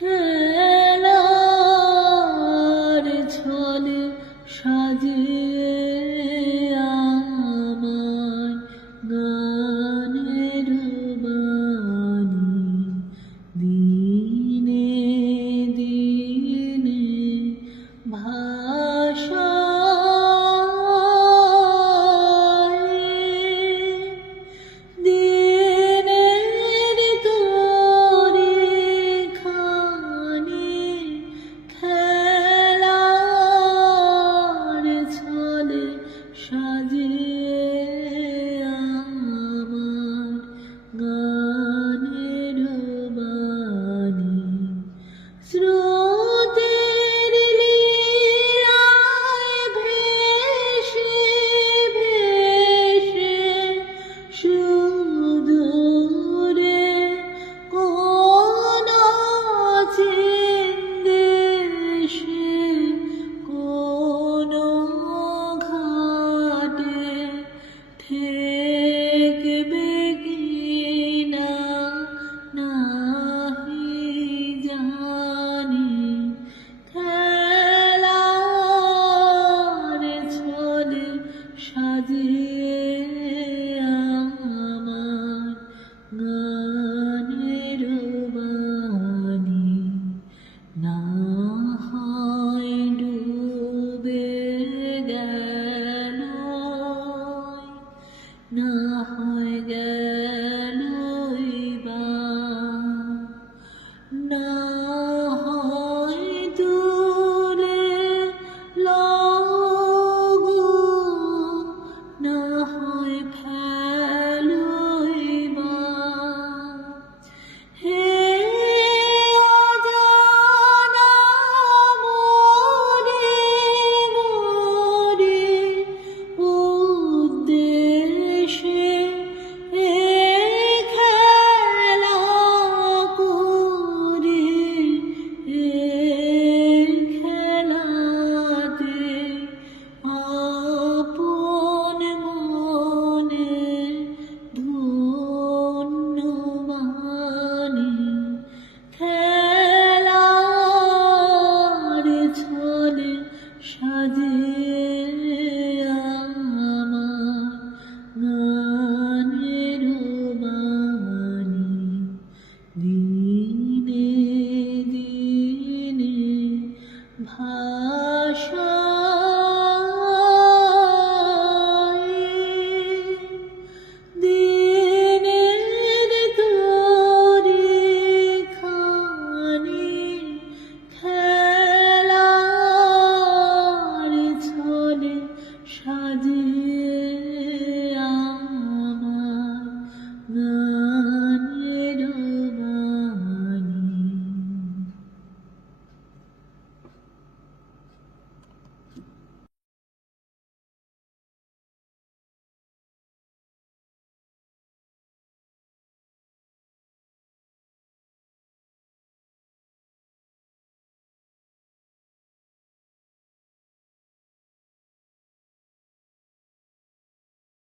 খেলার ঠেকবে কিনা নাহি জানি খেলার ছলে সাজিয়ে